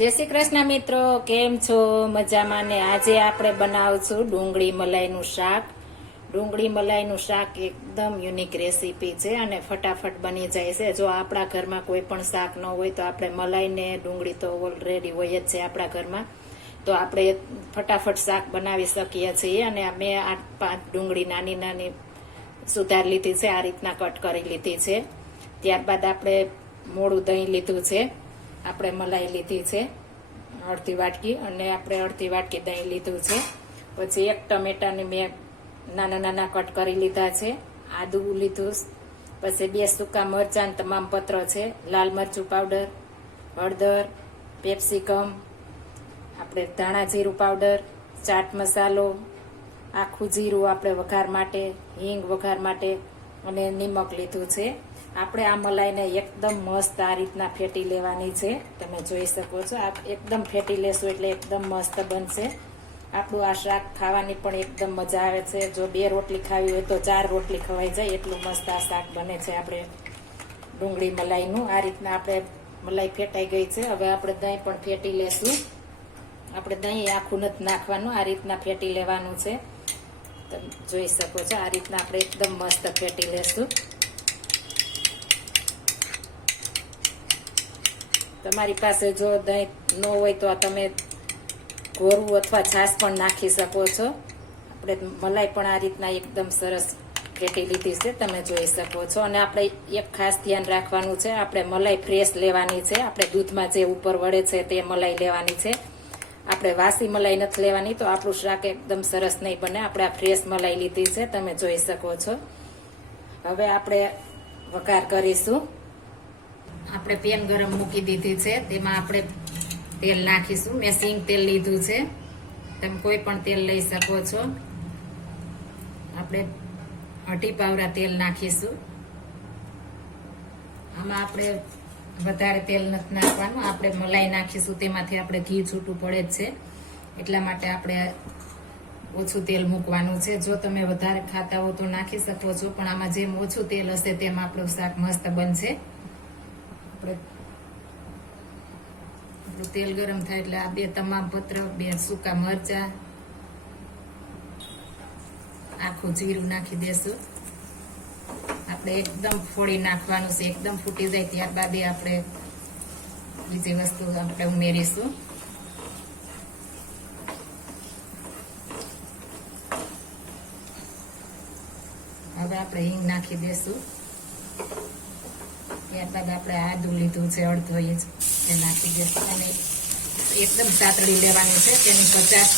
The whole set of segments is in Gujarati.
જય શ્રી કૃષ્ણ મિત્રો, કેમ છો? મજામાં ને? આજે આપણે બનાવશું ડુંગળી મલાઈનું શાક. ડુંગળી મલાઈનું શાક એકદમ યુનિક રેસીપી છે અને ફટાફટ બની જાય છે. જો આપણા ઘરમાં કોઈ પણ શાક ન હોય તો આપણે મલાઈને ડુંગળી તો ઓલરેડી હોય જ છે આપણા ઘરમાં, તો આપણે ફટાફટ શાક બનાવી શકીએ છીએ. અને મેં 8-5 ડુંગળી નાની નાની સુધાર લીધી છે, આ રીતના કટ કરી લીધી છે. ત્યારબાદ આપણે મોળું દહીં લીધું છે, આપણે મલાઈ લીધી છે અડધી વાટકી, અને આપણે અડધી વાટકી દહીં લીધું છે. પછી 1 ટમેટાને મેં નાના નાના કટ કરી લીધા છે, આદુ લીધું, પછી 2 સૂકા મરચાં તમામ પત્ર છે, લાલ મરચું પાવડર, હળદર, પેપ્સિકમ, આપણે ધાણા જીરું પાવડર, ચાટ મસાલો, આખું જીરું આપણે વઘાર માટે, હિંગ વઘાર માટે, અને નિમક લીધું છે. આપણે આ મલાઈને એકદમ મસ્ત આ રીતના ફેટી લેવાની છે, તમે જોઈ શકો છો. આ એકદમ ફેટી લેશું એટલે એકદમ મસ્ત બનશે. આપણું આ શાક ખાવાની પણ એકદમ મજા આવે છે. જો 2 રોટલી ખાવી હોય તો 4 રોટલી ખવાઈ જાય એટલું મસ્ત આ શાક બને છે આપણે ડુંગળી મલાઈનું. આ રીતના આપણે મલાઈ ફેટાઈ ગઈ છે. હવે આપણે દહીં પણ ફેટી લેશું. આપણે દહીં આખું નથી નાખવાનું, આ રીતના ફેટી લેવાનું છે, તમે જોઈ શકો છો. આ રીતના આપણે એકદમ મસ્ત ફેટી લેશું. તમારી પાસે જો દહીં ન હોય તો તમે ગોરું અથવા છાશ પણ નાખી શકો છો. આપણે મલાઈ પણ આ રીતના એકદમ સરસ ફેટી લીધી છે, તમે જોઈ શકો છો. અને આપણે એક ખાસ ધ્યાન રાખવાનું છે, આપણે મલાઈ ફ્રેશ લેવાની છે. આપણે દૂધમાં જે ઉપર વળે છે તે મલાઈ લેવાની છે, આપણે વાસી મલાઈ નથી લેવાની, તો આપણું શાક એકદમ સરસ નહીં બને. આપણે આ ફ્રેશ મલાઈ લીધી છે, તમે જોઈ શકો છો. હવે આપણે વઘાર કરીશું. આપણે પેન ગરમ મૂકી દીધી છે, તેમાં આપણે તેલ નાખીશું. મેં સિંગ તેલ લીધું છે, તમે કોઈ પણ તેલ લઈ શકો છો. આપણે 2 પાવડા તેલ નાખીશું. આમાં આપણે વધારે તેલ નથી નાખવાનું, આપણે મલાઈ નાખીશું તેમાંથી આપણે ઘી છૂટું પડે જ છે, એટલા માટે આપણે ઓછું તેલ મૂકવાનું છે. જો તમે વધારે ખાતા હો તો નાખી શકો છો, પણ આમાં જેમ ઓછું તેલ હશે તેમ આપણું શાક મસ્ત બનશે. આપણું તેલ ગરમ થાય એટલે આ 2 તમામ પત્ર, 2 સૂકા મરચા, આખું જીરું નાખી દેશું. આપણે એકદમ ફોડી નાખવાનું છે, એકદમ ફૂટી જાય ત્યારબાદ આપણે બીજી વસ્તુ આપણે ઉમેરીશું. હવે આપણે હિંગ નાખી દેશું. ત્યારબાદ આપણે આદુ લીધું છે અડધો ઇંચ, એ નાખી દઈશું. અને એકદમ સાતળી લેવાની છે, તેની કચાશ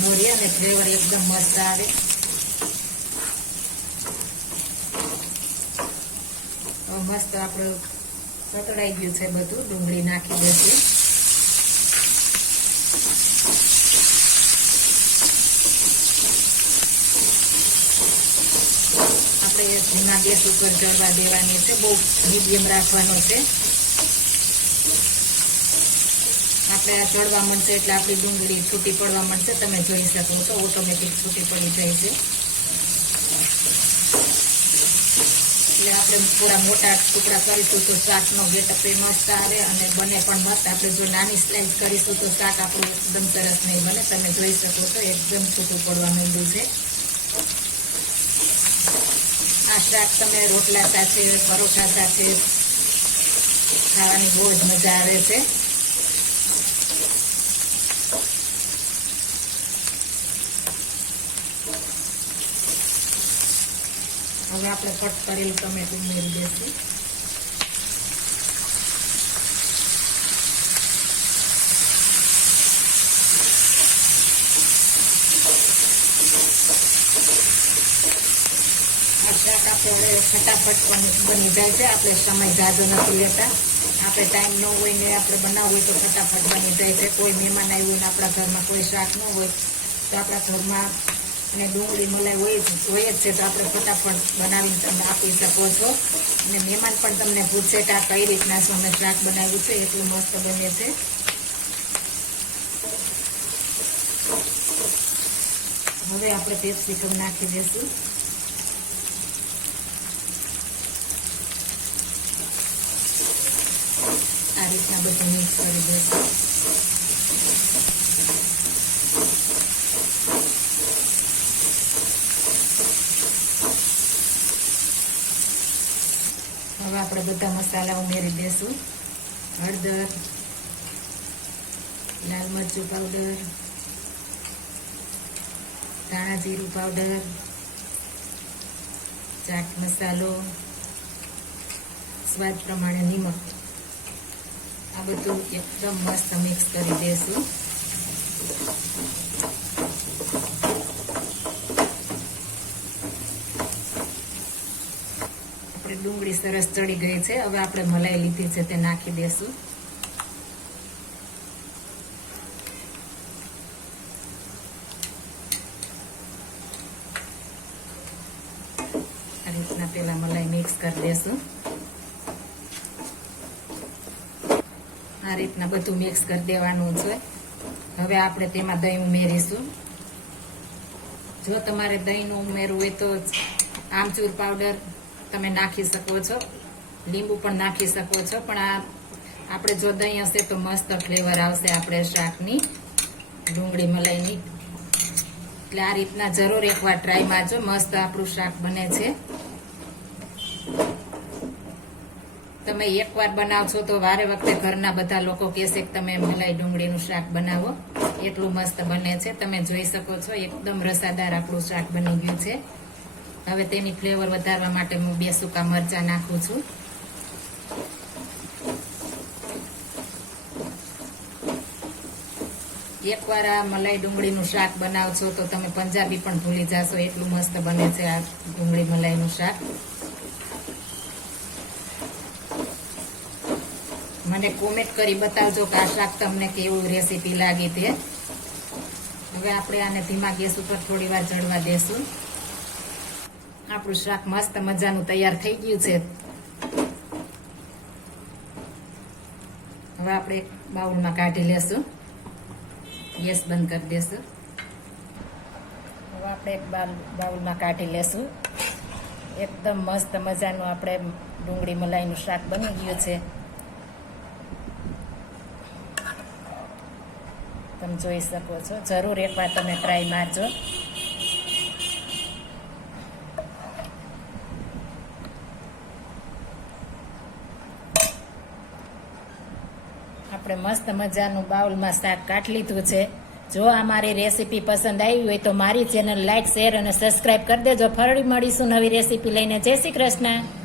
ન રહે અને ફ્લેવર એકદમ મસ્ત આવે. મસ્ત આપણું સતળાઈ ગયું છે બધું. ડુંગળી નાખી દઈશું. આપણે ધીમા ગેસ ઉપર ચડવા દેવાની છે, બહુ મીડિયમ રાખવાનો છે. આપણે આ ચડવા માંડશે એટલે આપણી ડુંગળી છૂટી પડવા માંડશે, તમે જોઈ શકો છો. ઓટોમેટિક છૂટી પડી જાય છે. એટલે આપણે થોડા મોટા ટુકડા કરીશું તો શાકનો ગેટઅપ એ મસ્ત આવે અને બને પણ મસ્ત. આપણે જો નાની સ્લાઇસ કરીશું તો શાક આપણું એકદમ સરસ નહીં બને, તમે જોઈ શકો છો. એકદમ છૂટું પડવા માંડ્યું છે. આ શાક તમે રોટલા સાથે, પરોઠા સાથે ખાવાની બહુ જ મજા આવે છે. હવે આપણે કટ કરેલું ટમેટું ઉમેરી દઈશું. આ શાક આપણે હવે ફટાફટ બની જાય છે. આપણે સમય જાજો નથી લેતા. આપણે ટાઈમ ન હોય ને આપણે બનાવવું હોય તો ફટાફટ બની જાય છે. કોઈ મહેમાન આવ્યું ને આપણા ઘરમાં કોઈ શાક ન હોય તો આપણા ઘરમાં અને ડુંગળી મલાઈ હોય જ છે, તો આપણે ફટાફટ બનાવીને તમને આપી શકો છો. અને મહેમાન પણ તમને પૂછશે કે આ કઈ રીતના અમે શાક બનાવ્યું છે, એટલું મસ્ત બને છે. હવે આપણે પેપ્સિકમ નાખી દઈશું. આ રીતના બધું મિક્સ કરી દઈશું. બધા મસાલા ઉમેરી દેશું. હળદર, લાલ મરચું પાવડર, ધાણા જીરું પાવડર, ચાટ મસાલો, સ્વાદ પ્રમાણે નિમક. આ બધું એકદમ મસ્ત મિક્સ કરી દેશું. આપણે ડુંગળી સરસ ચડી ગઈ છે. હવે આપણે મલાઈ લીધી છે તે નાખી દેશું. આ રીતના પેલા મલાઈ મિક્સ કરી દેશું. આ રીતના બધું મિક્સ કરી દેવાનું છે. હવે આપણે તેમાં દહીં ઉમેરીશું. જો તમારે દહીંનું ઉમેરવું હોય તો આમચૂર પાવડર તમે નાખી શકો છો, લીંબુ પણ નાખી શકો છો, પણ આપણે જો દહીં હશે તો મસ્ત ફ્લેવર આવશે આપણે શાકની, ડુંગળી મલાઈની. એટલે આ રીતના જરૂર એકવાર ટ્રાય મારજો. મસ્ત આપણું શાક બને છે. તમે એકવાર બનાવશો તો વારે વખતે ઘરના બધા લોકો કહેશે કે તમે મલાઈ ડુંગળીનું શાક બનાવો. એટલું મસ્ત બને છે. તમે જોઈ શકો છો એકદમ રસાદાર આપણું શાક બની ગયું છે. હવે તેની ફ્લેવર વધારવા માટે હું 2 સૂકા મરચાં નાખું છું. એકવાર આ મલાઈ ડુંગળીનું શાક બનાવશો તો તમે પંજાબી પણ ભૂલી જશો. એટલું મસ્ત બને છે આ ડુંગળી મલાઈનું શાક. મને કોમેન્ટ કરી બતાવજો કે આ શાક તમને કેવું રેસીપી લાગી તે. હવે આપણે આને ધીમા ગેસ ઉપર થોડી વાર ચડવા દેશું. આપણું શાક મસ્ત મજાનું તૈયાર થઈ ગયું છે. હવે આપણે એક બાઉલમાં કાઢી લેશું. ગેસ બંધ કરી દેશું. હવે આપણે એક બાઉલમાં કાઢી લેશું. એકદમ મસ્ત મજાનું આપણે ડુંગળી મલાઈનું શાક બની ગયું છે. તમે જોઈ શકો છો. જરૂર એકવાર તમે ટ્રાય મારજો. આપણે મસ્ત મજાનું બાઉલમાં શાક કાઢી લીધું છે. જો આ મારી રેસીપી પસંદ આવી હોય તો મારી ચેનલ લાઈક, શેર અને સબસ્ક્રાઈબ કરી દેજો. ફરી મળીશું નવી રેસીપી લઈને. જય શ્રી કૃષ્ણ.